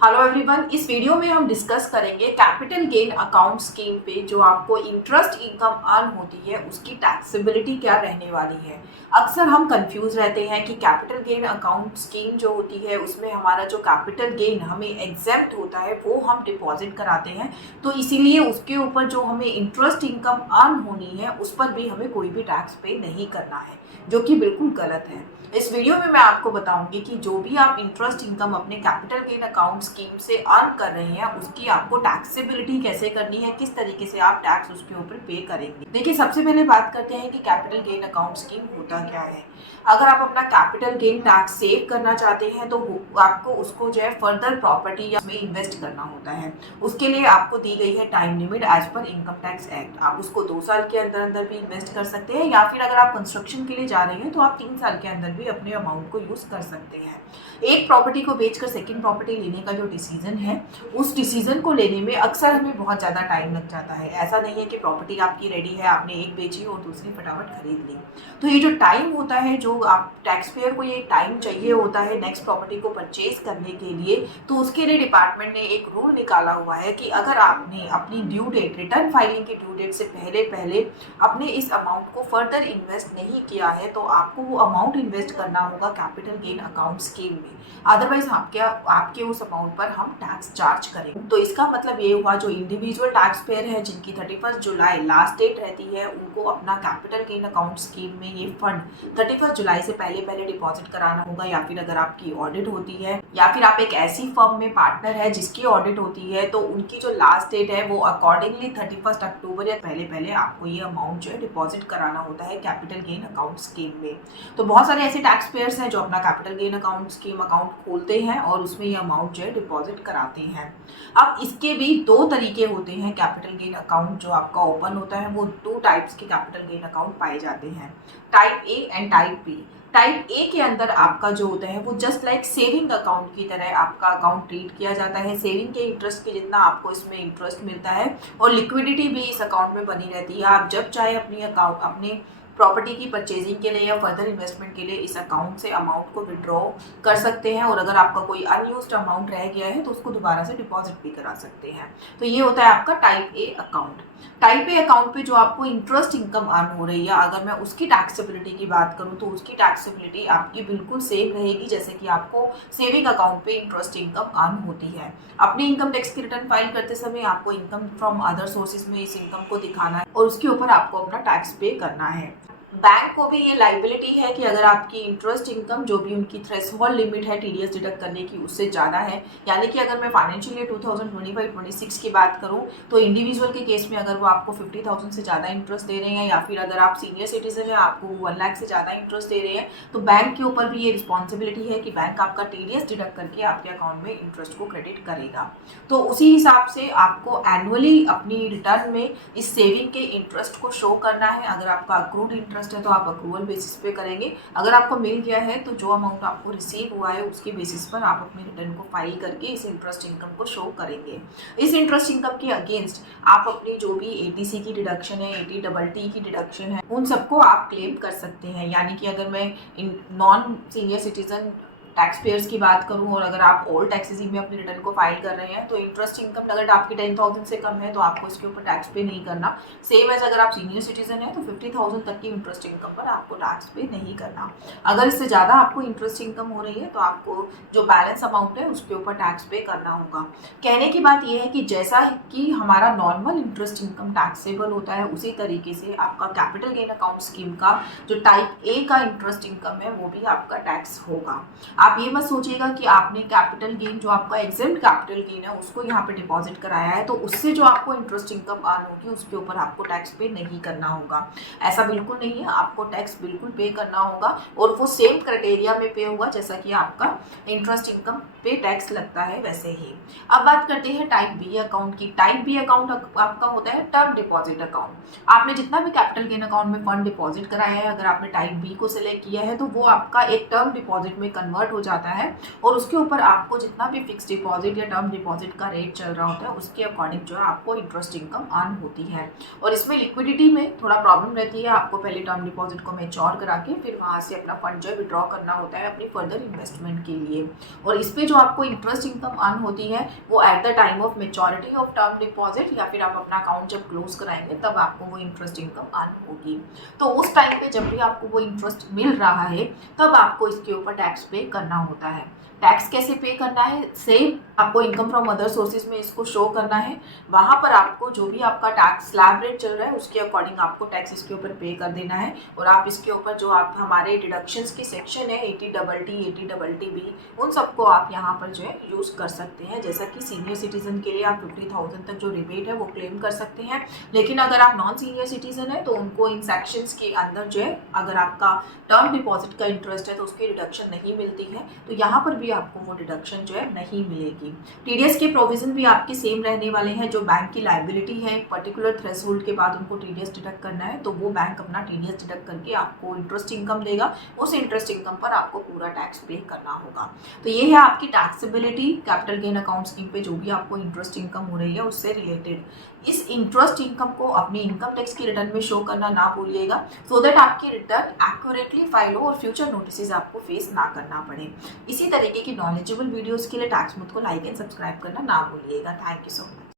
Hello everyone, इस video में हम डिस्कस करेंगे कैपिटल गेन अकाउंट स्कीम पे जो आपको इंटरेस्ट इनकम अर्न होती है उसकी टैक्सेबिलिटी क्या रहने वाली है। अक्सर हम कंफ्यूज रहते हैं कि कैपिटल गेन अकाउंट स्कीम जो होती है उसमें हमारा जो कैपिटल गेन हमें एग्जेम्प्ट होता है वो हम डिपॉजिट कराते हैं, तो इसीलिए उसके ऊपर जो हमें इंटरेस्ट इनकम अर्न होनी है उस पर भी हमें कोई भी टैक्स पे नहीं करना है, जो कि बिल्कुल गलत है। इस वीडियो में मैं आपको बताऊंगी कि जो भी आप इंटरेस्ट इनकम अपने कैपिटल गेन अकाउंट स्कीम से अर्न कर रहे हैं उसकी आपको टैक्सेबिलिटी कैसे करनी है, किस तरीके से आप टैक्स उसके ऊपर पे करेंगे। देखिए, सबसे पहले बात करते हैं कि कैपिटल गेन अकाउंट स्कीम होता क्या है। अगर आप अपना कैपिटल गेन टैक्स सेव करना चाहते हैं तो आपको उसको जो है फर्दर प्रॉपर्टी या में इन्वेस्ट करना होता है। उसके लिए आपको दी गई है time limit as per income tax act. आप उसको 2 साल के अंदर अंदर भी इन्वेस्ट कर सकते हैं, या फिर अगर आप कंस्ट्रक्शन के लिए जा रहे हैं तो आप 3 साल के अंदर भी अपने अमाउंट को यूज कर सकते हैं। एक प्रॉपर्टी को बेचकर सेकंड प्रॉपर्टी लेने का जो डिसीजन है, उस डिसीजन को लेने में अक्सर हमें बहुत ज़्यादा टाइम लग जाता है। ऐसा नहीं है कि प्रॉपर्टी आपकी रेडी है, आपने एक बेची और दूसरी फटाफट खरीद ली। तो ये जो टाइम होता है, जो आप टैक्स पेयर को ये टाइम चाहिए होता है नेक्स्ट प्रॉपर्टी को परचेज करने के लिए, तो उसके लिए डिपार्टमेंट ने एक रूल निकाला हुआ है कि अगर आपने अपनी ड्यू डेट, रिटर्न फाइलिंग की ड्यू डेट से पहले पहले अपने इस अमाउंट को फर्दर इन्वेस्ट नहीं किया है तो आपको वो अमाउंट इन्वेस्ट करना होगा कैपिटल गेन अकाउंट स्कीम में। अदरवाइज आपके उस अमाउंट पर हम टैक्स चार्ज करेंगे। तो इसका मतलब ये हुआ, जो इंडिविजुअल टैक्स पेयर है जिनकी 31 जुलाई लास्ट डेट रहती है, उनको अपना कैपिटल गेन अकाउंट स्कीम में ये फंड 31 जुलाई से पहले पहले डिपॉजिट कराना होगा। या फिर अगर आपकी ऑडिट होती है या फिर आप एक ऐसी फर्म में पार्टनर है जिसकी ऑडिट होती है, तो उनकी जो लास्ट डेट है वो अकॉर्डिंगली 31 अक्टूबर या पहले पहले आपको ये अमाउंट जो है डिपॉजिट कराना होता है कैपिटल गेन अकाउंट स्कीम में। तो बहुत सारे ऐसे टैक्स पेयर्स हैं जो अपना capital gain account scheme account खोलते हैं और उसमें ये अमाउंट जो है डिपॉजिट कराते हैं। अब इसके भी 2 तरीके होते हैं। कैपिटल गेन अकाउंट जो आपका ओपन होता है, वो 2 टाइप्स के कैपिटल गेन अकाउंट पाए जाते हैं, type A and type B. Type A के अंदर आपका जो होता है वो जस्ट लाइक सेविंग अकाउंट की तरह आपका अकाउंट ट्रीट किया जाता है। सेविंग के इंटरेस्ट के जितना आपको इसमें इंटरेस्ट मिलता है और लिक्विडिटी भी इस अकाउंट में बनी रहती है। आप जब चाहे अपने प्रॉपर्टी की परचेजिंग के लिए या फर्दर इन्वेस्टमेंट के लिए इस अकाउंट से अमाउंट को विड्रॉ कर सकते हैं, और अगर आपका कोई अनयूज्ड अमाउंट रह गया है तो उसको दोबारा से डिपॉजिट भी करा सकते हैं। तो ये होता है आपका type A account. Type A account पे जो आपको इंटरेस्ट इनकम अर्न हो रही है, अगर मैं उसकी टैक्सेबिलिटी की बात करूं तो उसकी टैक्सेबिलिटी आपकी बिल्कुल सेम रहेगी जैसे कि आपको सेविंग अकाउंट पे इंटरेस्ट इनकम अर्न होती है। अपनी इनकम टैक्स की रिटर्न फाइल करते समय आपको इनकम फ्रॉम अदर सोर्सेज में इस इनकम को दिखाना है और उसके ऊपर आपको अपना टैक्स पे करना है। बैंक को भी ये लाइबिलिटी है कि अगर आपकी इंटरेस्ट इनकम जो भी उनकी थ्रेशोल्ड लिमिट है टीडीएस डिडक्ट करने की उससे ज़्यादा है, यानी कि अगर मैं फाइनेंशियल ईयर 2025-26 की बात करूं तो इंडिविजुअल के केस में अगर वो आपको 50,000 से ज़्यादा इंटरेस्ट दे रहे हैं, या फिर अगर आप सीनियर सिटीजन है आपको 1 लाख से ज़्यादा इंटरेस्ट दे रहे हैं, तो बैंक के ऊपर भी ये रिस्पॉन्सिबिलिटी है कि बैंक आपका टीडीएस डिडक्ट करके आपके अकाउंट में इंटरेस्ट को क्रेडिट करेगा। तो उसी हिसाब से आपको एनुअली अपनी रिटर्न में इस सेविंग के इंटरेस्ट को शो करना है। अगर आपका अक्रूड इंटरेस्ट है तो आप अक्रूवल बेसिस पे करेंगे, अगर आपको मिल गया है तो जो अमाउंट आपको रिसीव हुआ है उसके बेसिस पर आप अपनी रिटर्न को फाइल करके इस इंटरेस्ट इनकम को शो करेंगे। इस इंटरेस्ट इनकम के अगेंस्ट आप अपनी जो भी एटीसी की डिडक्शन है, एटी की डिडक्शन है, उन सबको आप क्लेम कर सकते हैं। यानी कि अगर मैं non senior citizen tax payers की बात करूं और अगर आप ओल्ड टैक्सेस में अपनी रिटर्न को फाइल कर रहे हैं तो इंटरेस्ट इनकम अगर आपकी 10,000 से कम है तो आपको इसके ऊपर टैक्स पे नहीं करना। सेम एज अगर आप सीनियर सिटीजन है तो 50,000 तक की इंटरेस्ट इनकम पर आपको टैक्स पे नहीं करना। अगर इससे ज़्यादा आपको इंटरेस्ट इनकम हो रही है तो आपको जो बैलेंस अमाउंट है उसके ऊपर टैक्स पे करना होगा। कहने की बात यह है कि जैसा कि हमारा नॉर्मल इंटरेस्ट इनकम टैक्सेबल होता है, उसी तरीके से आपका कैपिटल गेन अकाउंट स्कीम का जो टाइप ए का इंटरेस्ट इनकम है वो भी आपका टैक्स होगा। आप ये मत सोचिएगा कि आपने कैपिटल गेन जो आपका एग्जेम्प्ट कैपिटल गेन है उसको यहाँ पे डिपॉजिट कराया है तो उससे जो आपको इंटरेस्ट इनकम अर्न होगी उसके ऊपर आपको टैक्स पे नहीं करना होगा। ऐसा बिल्कुल नहीं है, आपको टैक्स बिल्कुल पे करना होगा और वो सेम क्राइटेरिया में पे होगा जैसा कि आपका इंटरेस्ट इनकम पे टैक्स लगता है वैसे ही। अब बात करते हैं टाइप बी अकाउंट की। टाइप बी अकाउंट आपका होता है टर्म डिपॉजिट अकाउंट। आपने जितना भी कैपिटल गेन अकाउंट में फंड डिपॉजिट कराया है, अगर आपने टाइप बी को सिलेक्ट किया है तो वो आपका एक टर्म डिपॉजिट में कन्वर्ट कट हो जाता है और उसके ऊपर आपको जितना भी फिक्स डिपॉजिट या टर्म डिपॉजिट का रेट चल रहा होता है उसके अकॉर्डिंग जो है आपको इंटरेस्ट इनकम अर्न होती है। और इसमें लिक्विडिटी में थोड़ा प्रॉब्लम रहती है, आपको पहले टर्म डिपॉजिट को मैच्योर करा के फिर वहाँ से अपना फंड जो है विड्रॉ करना होता है अपनी फर्दर इन्वेस्टमेंट के लिए। और इस पर जो आपको इंटरेस्ट इनकम अर्न होती है वो at the time of maturity of term deposit या फिर आप अपना अकाउंट जब क्लोज कराएंगे तब आपको वो इंटरेस्ट इनकम अर्न होगी। तो उस टाइम पे जब भी आपको वो इंटरेस्ट मिल रहा है तब आपको इसके ऊपर टैक्स पे करना होता है। टैक्स कैसे पे करना है, सेम आपको इनकम फ्रॉम अदर सोर्सेज में इसको शो करना है। वहाँ पर आपको जो भी आपका टैक्स स्लैब रेट चल रहा है उसके अकॉर्डिंग आपको टैक्स इसके ऊपर पे कर देना है। और आप इसके ऊपर जो आप हमारे डिडक्शंस के सेक्शन है 80TT 80TT उन सबको आप यहाँ पर जो है यूज़ कर सकते हैं। जैसा कि सीनियर सिटीजन के लिए आप 50,000 तक जो रिबेट है वो क्लेम कर सकते हैं, लेकिन अगर आप नॉन सीनियर सिटीजन है तो उनको इन सेक्शंस के अंदर जो है अगर आपका टर्म डिपॉजिट का इंटरेस्ट है तो उसकी डिडक्शन नहीं मिलती है, तो यहाँ पर भी आपको वो डिडक्शन जो है नहीं मिलेगी। टीडीएस के प्रोविजन भी आपके सेम रहने वाले हैं। जो बैंक की लायबिलिटी है पर्टिकुलर थ्रेशोल्ड के बाद उनको टीडीएस डिडक्ट करना है तो वो बैंक अपना टीडीएस डिडक्ट करके आपको इंटरेस्ट इनकम देगा, उस इंटरेस्ट इनकम पर आपको पूरा टैक्स पे करना होगा। तो ये है आपकी taxability capital gain account scheme पे जो भी आपको इंटरेस्ट इनकम हो रही है उससे रिलेटेड। इस इंटरेस्ट इनकम को अपनी इनकम टैक्स की रिटर्न में शो करना ना भूलिएगा, सो दैट आपकी रिटर्न एक्यूरेटली फाइल हो और फ्यूचर नोटिस आपको फेस ना करना पड़े। इसी तरीके की नॉलेजेबल वीडियोस के लिए टैक्स मुझ को लाइक एंड सब्सक्राइब करना ना भूलिएगा। Thank you so much.